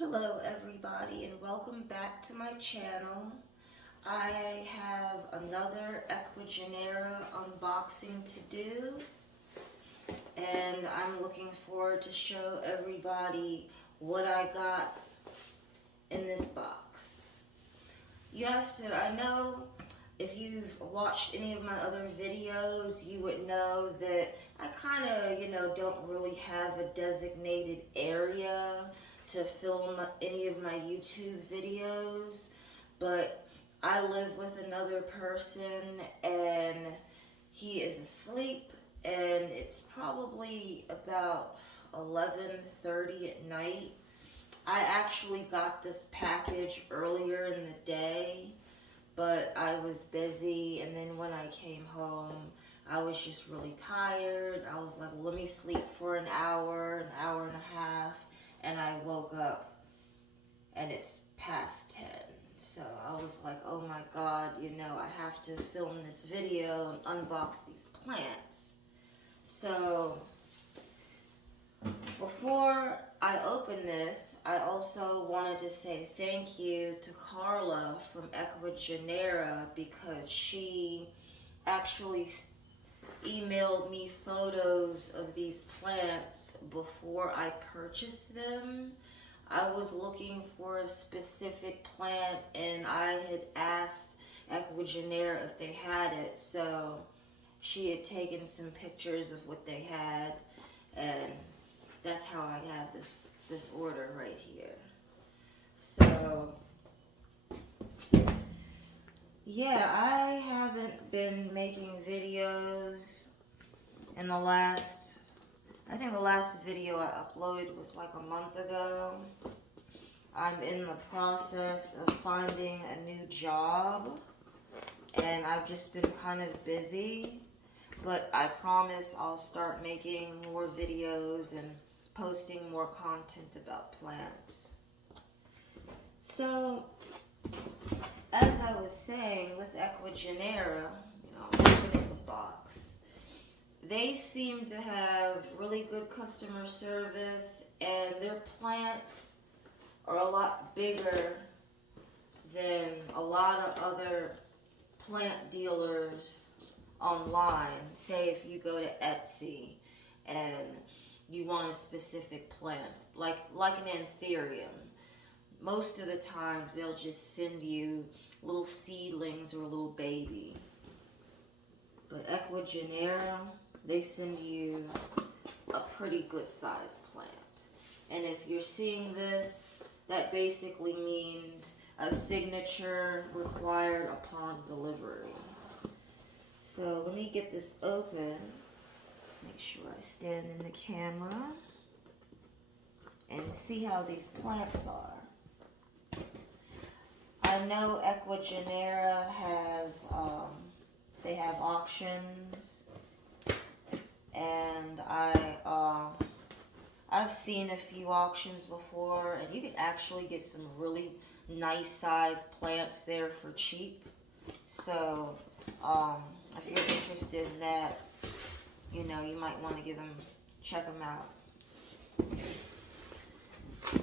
Hello everybody and welcome back to my channel. I have another Ecuagenera unboxing to do and I'm looking forward to show everybody what I got in this box. I know if you've watched any of my other videos, you would know that I kind of, don't really have a designated area to film any of my YouTube videos, but I live with another person and he is asleep and it's probably about 11:30 at night. I actually got this package earlier in the day, but I was busy, and then when I came home, I was just really tired. I was like, well, let me sleep for an hour and a half, and I woke up and it's past 10. So I was like, oh my God, I have to film this video and unbox these plants. So before I open this, I also wanted to say thank you to Carla from Ecuagenera because she actually emailed me photos of these plants before I purchased them. I was looking for a specific plant and I had asked Ecuagenera if they had it, so she had taken some pictures of what they had, and that's how I have this order right here. So yeah, I haven't been making videos in I think the last video I uploaded was like a month ago. I'm in the process of finding a new job and I've just been kind of busy, but I promise I'll start making more videos and posting more content about plants. So, as I was saying, with Ecuagenera, opening the box, they seem to have really good customer service, and their plants are a lot bigger than a lot of other plant dealers online. Say if you go to Etsy and you want a specific plant, like an anthurium. Most of the times they'll just send you little seedlings or a little baby. But Ecuagenera, they send you a pretty good sized plant. And if you're seeing this, that basically means a signature required upon delivery. So let me get this open. Make sure I stand in the camera and see how these plants are. I know Ecuagenera has, they have auctions, and I've seen a few auctions before, and you can actually get some really nice sized plants there for cheap. So, if you're interested in that, you might want to check them out.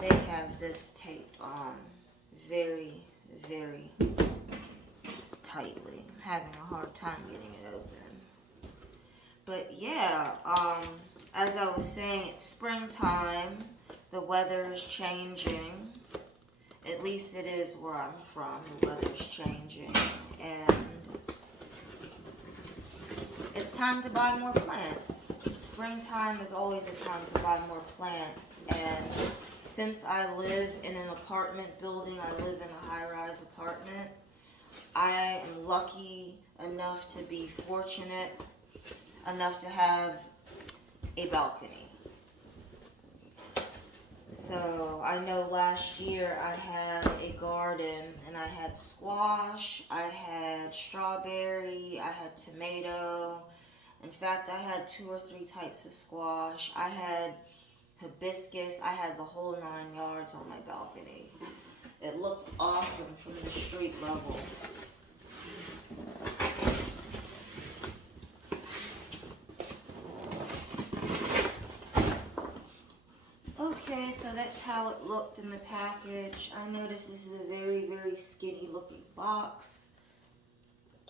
They have this taped on very, very tightly. I'm having a hard time getting it open. But yeah, as I was saying, it's springtime. The weather is changing. At least it is where I'm from. The weather's changing. And it's time to buy more plants. Springtime is always a time to buy more plants. And since I live in an apartment building, I live in a high-rise apartment, I am lucky enough to be fortunate enough to have a balcony. So I know last year I had a garden and I had squash, I had strawberry, I had tomato. In fact, I had 2 or 3 types of squash. I had hibiscus. I had the whole 9 yards on my balcony. It looked awesome from the street level. Okay, so that's how it looked in the package. I noticed this is a very, very skinny looking box.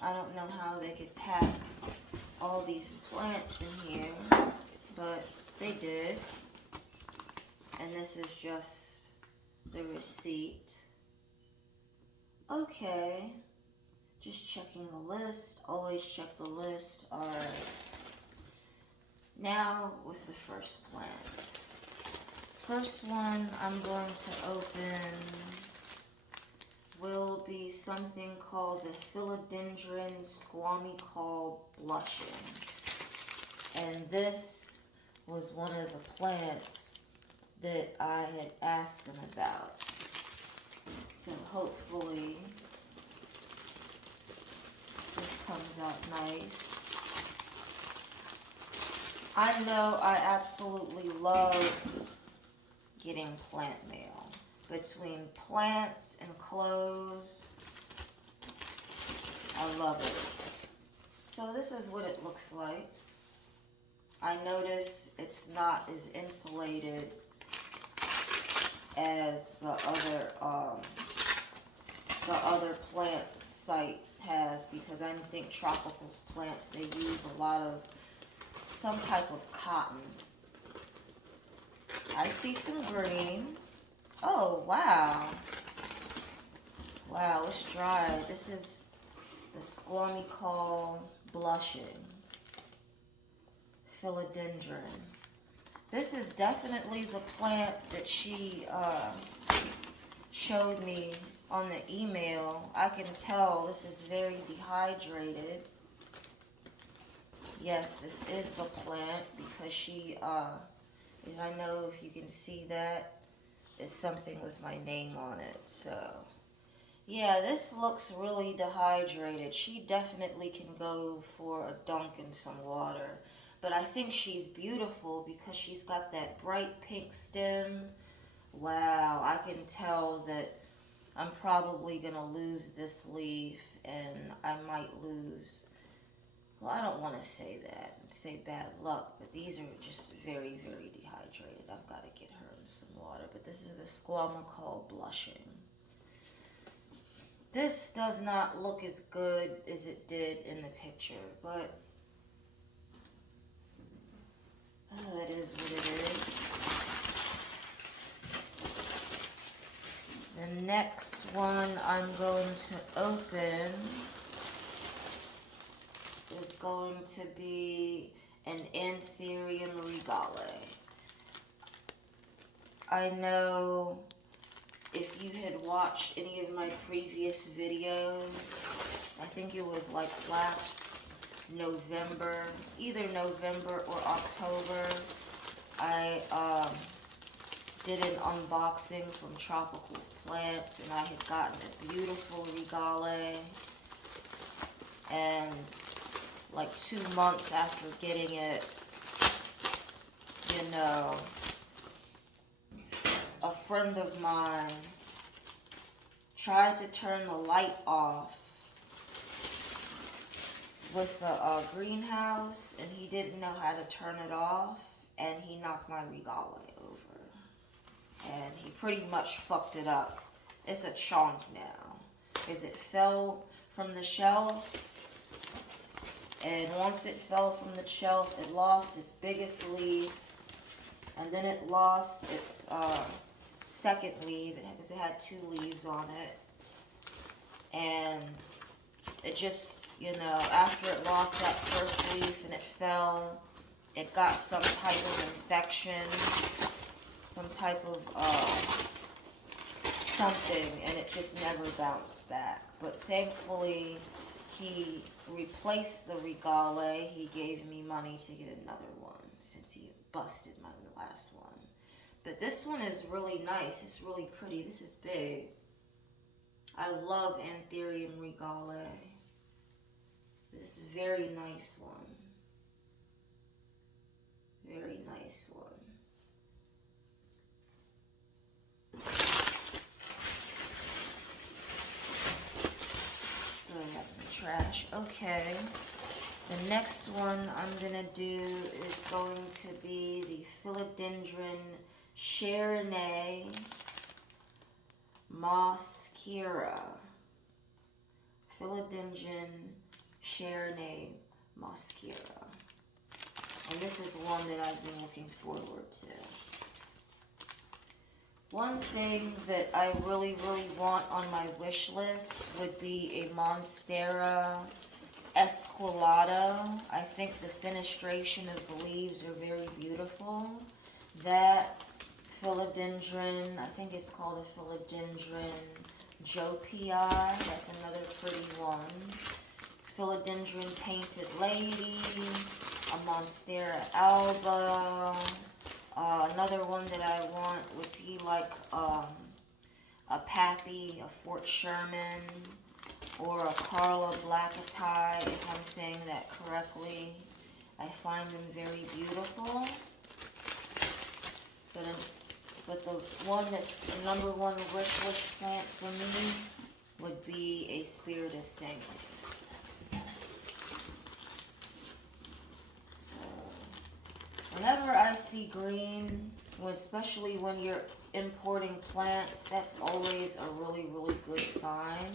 I don't know how they could pack all these plants in here, but they did. And this is just the receipt. Okay, just checking the list. Always check the list. Alright. Now with the first plant. First one I'm going to open will be something called the Philodendron Squammy Call Blushing. And this was one of the plants that I had asked them about. So hopefully this comes out nice. I know I absolutely love getting plant mail. Between plants and clothes, I love it. So this is what it looks like. I notice it's not as insulated as the other plant site has, because I think tropical plants, they use a lot of some type of cotton. I see some green. Oh, wow. Wow, it's dry. This is the Squammy Call Blushing Philodendron. This is definitely the plant that she showed me on the email. I can tell this is very dehydrated. Yes, this is the plant because she, I know if you can see that, it's something with my name on it. So, yeah, this looks really dehydrated. She definitely can go for a dunk in some water. But I think she's beautiful because she's got that bright pink stem. Wow, I can tell that I'm probably going to lose this leaf, and I might lose, well, I don't want to say that and say bad luck, but these are just very, very dehydrated. I've got to get her in some water. But this is the Squammy Call Blushing. This does not look as good as it did in the picture, but it is what it is. The next one I'm going to open is going to be an Anthurium regale. I know if you had watched any of my previous videos, I think it was like last November, either November or October, I did an unboxing from Tropicals Plants, and I had gotten a beautiful regale, and like 2 months after getting it, you know, a friend of mine tried to turn the light off with the greenhouse, and he didn't know how to turn it off, and he knocked my regale over, and he pretty much fucked it up. It's a chunk now, because it fell from the shelf, and once it fell from the shelf, it lost its biggest leaf, and then it lost its second leaf, because it had 2 leaves on it, and it just, you know, after it lost that first leaf and it fell, it got some type of infection, some type of something, and it just never bounced back. But thankfully, he replaced the regale. He gave me money to get another one since he busted my last one. But this one is really nice. It's really pretty. This is big. I love Anthurium regale. This is a very nice one. Very nice one. Throw that in the trash. Okay. The next one I'm going to do is going to be the Philodendron Sharonay Mosquera. Philodendron Sharonay Mosquera. And this is one that I've been looking forward to. One thing that I really, really want on my wish list would be a Monstera Esquilado. I think the fenestration of the leaves are very beautiful. That philodendron, I think it's called a philodendron Jopii. That's another pretty one. Philodendron Painted Lady, a Monstera Alba. Another one that I want would be like a Pappy, a Fort Sherman, or a Carla Blackatie, if I'm saying that correctly. I find them very beautiful. But the one that's the number one wish list plant for me would be a Spiritus Sancti. So, whenever I see green, especially when you're importing plants, that's always a really, really good sign.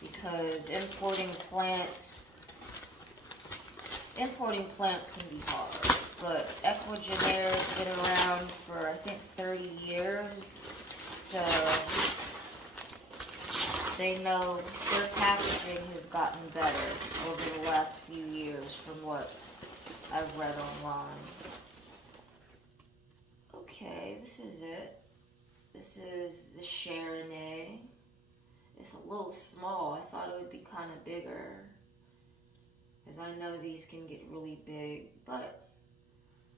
Because importing plants can be hard. But Ecuagenera's been around for, I think, 30 years. So they know their packaging has gotten better over the last few years from what I've read online. Okay, this is it. This is the Sharonay. It's a little small. I thought it would be kind of bigger, because I know these can get really big, but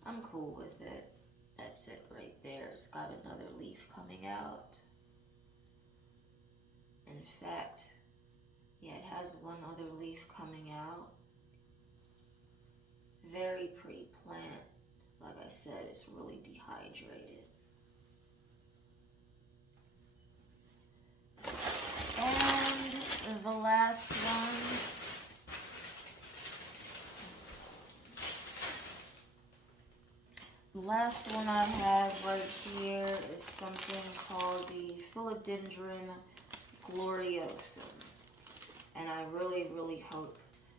I'm cool with it. That's it right there. It's got another leaf coming out. In fact, yeah, it has one other leaf coming out. Very pretty plant. Like I said, it's really dehydrated. And the last one. The last one I have right here is something called the Philodendron Gloriosum. And I really, really hope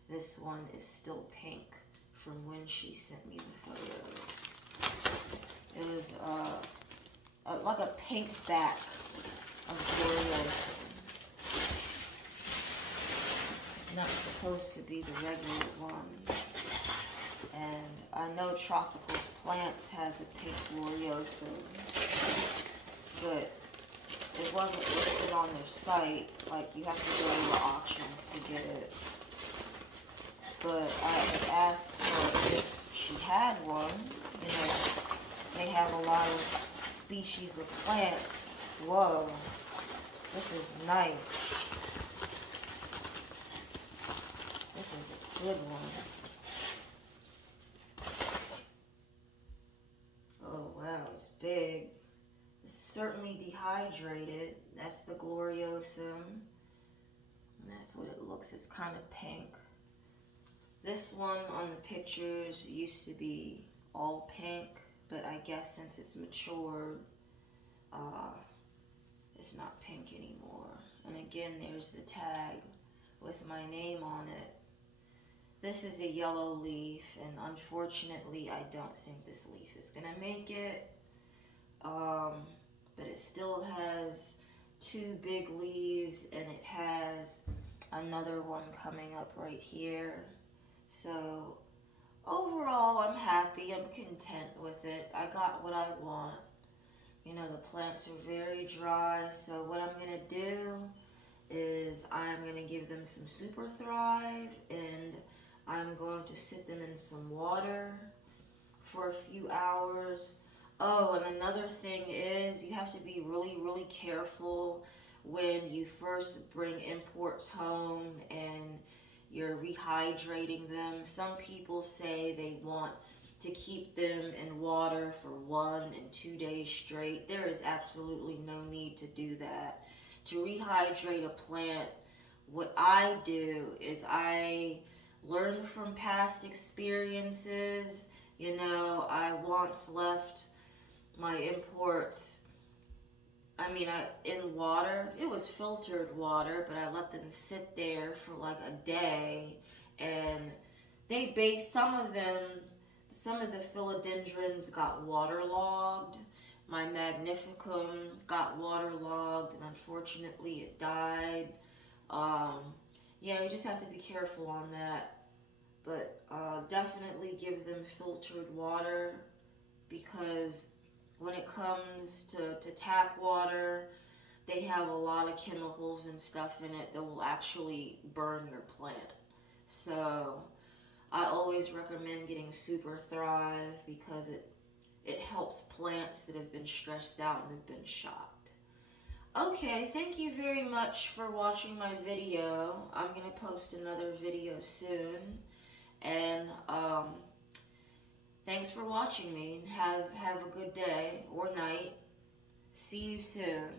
this one is still pink from when she sent me the photos. It was like a pink back of Gloriosum. It's not supposed to be the regular one. And I know Tropicals Plants has a pink Gloriosum, but it wasn't listed on their site. Like, you have to go to the auctions to get it. But I asked her if she had one. You know, they have a lot of species of plants. Whoa, this is nice. This is a good one. Oh wow, it's big. It's certainly dehydrated. That's the Gloriosum. And that's what it looks. It's kind of pink. This one on the pictures used to be all pink, but I guess since it's matured, it's not pink anymore. And again, there's the tag with my name on it. This is a yellow leaf, and unfortunately, I don't think this leaf is gonna make it. But it still has two big leaves, and it has another one coming up right here. So overall, I'm happy. I'm content with it. I got what I want. You know, the plants are very dry, so what I'm gonna do is I'm gonna give them some Super Thrive, and I'm going to sit them in some water for a few hours. Oh, and another thing is you have to be really, really careful when you first bring imports home and you're rehydrating them. Some people say they want to keep them in water for 1 and 2 days straight. There is absolutely no need to do that. To rehydrate a plant, what I do is I learn from past experiences. You know, I once left my imports, I mean, in water, it was filtered water, but I let them sit there for like a day, and some of the philodendrons got waterlogged. My magnificum got waterlogged, and unfortunately it died. Um, yeah, you just have to be careful on that. But definitely give them filtered water, because when it comes to tap water, they have a lot of chemicals and stuff in it that will actually burn your plant. So I always recommend getting Super Thrive, because it helps plants that have been stressed out and have been shocked. Okay, thank you very much for watching my video. I'm going to post another video soon. And thanks for watching me. Have a good day or night. See you soon.